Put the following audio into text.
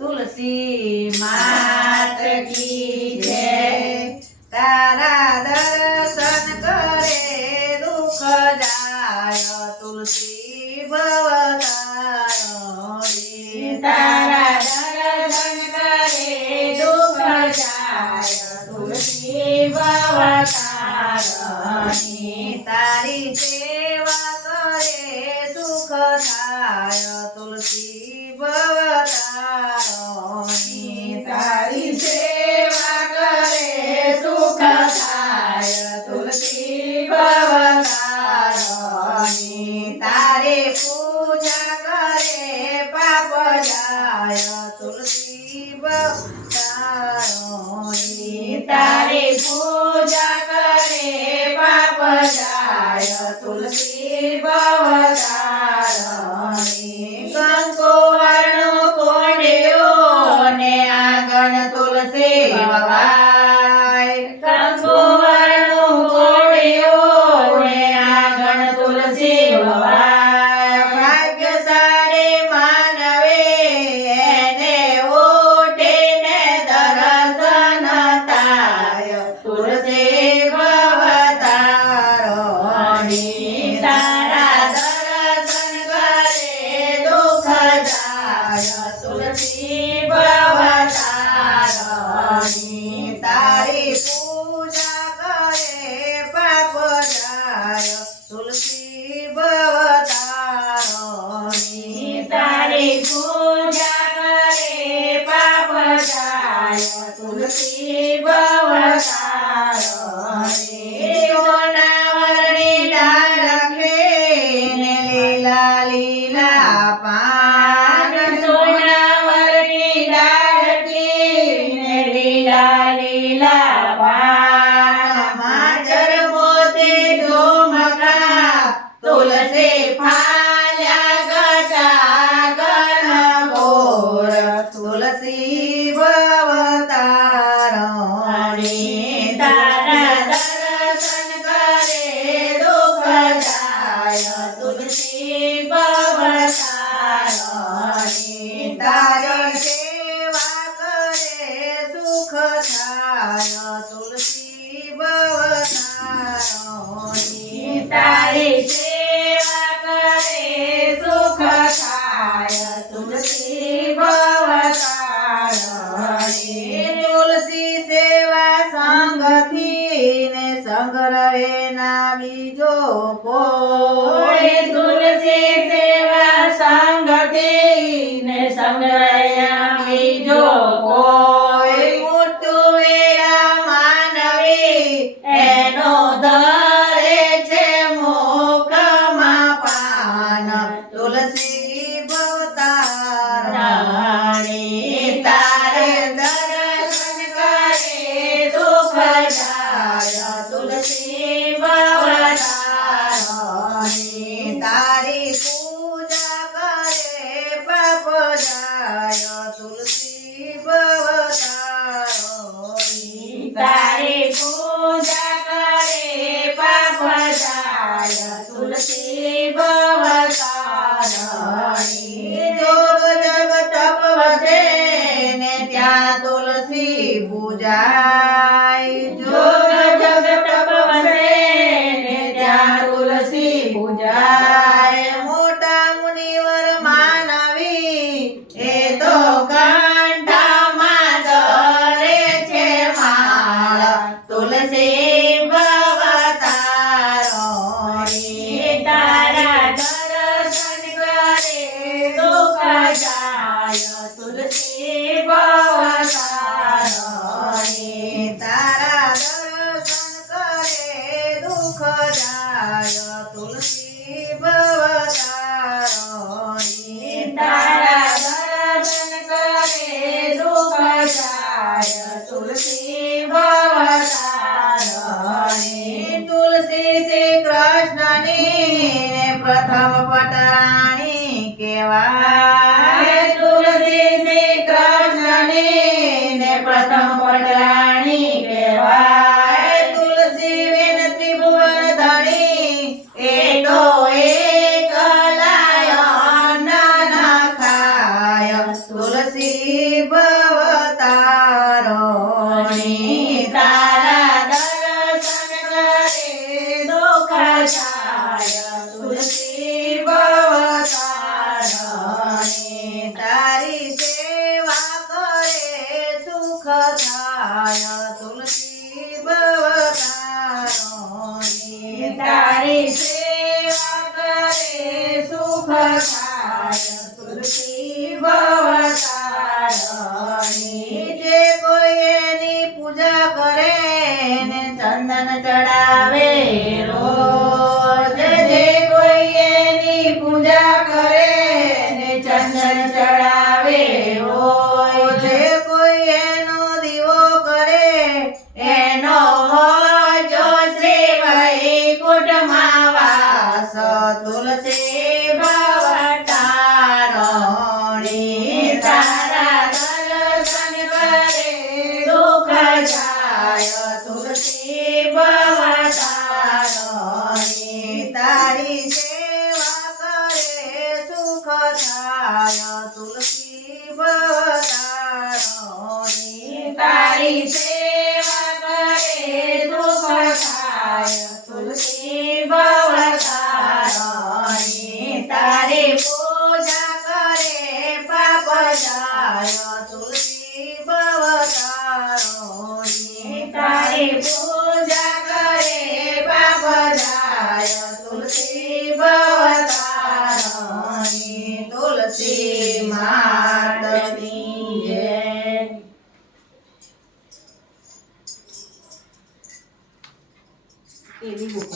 तुलसी मात की जय। तारा दर्शन करे दुख जाय तुलसी भवतारणी। तारा दर्शन करे दुख जाय तुलसी भवतारणी। तारी सेवा करे सुख थाय तुलसी भवतारणी। तारी सेवा करे सुख थाय तुलसी भवतारणी। तारे पूजा करे पाप जाय तुलसी भवतारणी। तारे पूजा करे पाप जाय तुलसी भवतारणी। कंको वर्णो कोंडियो ने आंगण तुलसी भवाय। कंको वर्णो कोंडियो ने आंगण तुलसी भवाय। भाग्यशाળી માનવે એને ઓઢીને દર્શન થાય તુલસી ભવતારણી। તારા દર્શન કરે દુઃખ જાય તુલસી ભવતારણી। તારી પૂજા કરે પાપ જાય તુલસી ભવતારણી। તારી પૂજા કરે પાપ જાય તુલસી ભવતારણી। સોનાવરણી ડાળ ખેને લીલા લીલા પાન। સોનાવરણી ડાળ ખેને લીલા લીલા પાન। માજર મોતી ઝુમકા तुलसी फाल्या गटा गणगोर तुलसी भवतारणी। तारा दर्शन करे दुख जाय तुलसी भवतारणी। तारी सेवा करे सुख थाय तुलसी भवतारणी। तारी सेवा करे सुख थाय तुलसी भवतारणी। तुलसी सेवा संगथी ने संग रहे ना बीजो कोई। तुलसी सेवा संगथी ने संग रहे ना बीजो कोई। મોટું વેરા માનવી એનો ધરે છે મુખમાં પાન તુલસી ભવતારણી। તારે દર્શન કરે દુઃખ જાય તુલસી ભવતારણી। તારી પૂજા કરે પાપ જાય તુલસી ભવતારણી। તારી પૂજા કરે પાપ જાય तुलसी भवतारणी। जोग जग तप वसे ने त्या तुलसी पूजाय। जोग जग तप वसे ने त्या तुलसी पूजाय। मोटा मुनिवर मानवी ए तो कंठाમાં ધરે છે માળ तुलसी भवतारणी। तारा दर्शन करे दुख जाय तुलसी भवतारणी। तारा दर्शन करे दुख जाय तुलसी भवतारणी। तारा दर्शन करे दुख जाय तुलसी भवतारणी। तुलसी श्री कृष्णनी ने प्रथम पटराणी केवाय। तुलसी श्री कृष्णनी ने प्रथम पटराणी केवाय। तुलसी बिन त्रिभुवन धणी ए तो एक लाय न खाय तुलसी થાય તુલસી ભવતારણી જે કોઈ એની પૂજા કરે ને ચંદન ચડાવે રોજ જે કોઈ એની પૂજા કરે ને ચંદન ચડાવે રોજ જે કોઈ એનો દીવો કરે એનો જો શ્રી વૈકુંઠમાં વાસ તુલસી ભવતારણી તારા દર્શન કરે દુઃખ જાય તુલસી ભવતારણી તારી સેવા કરે સુખ થાય તુલસી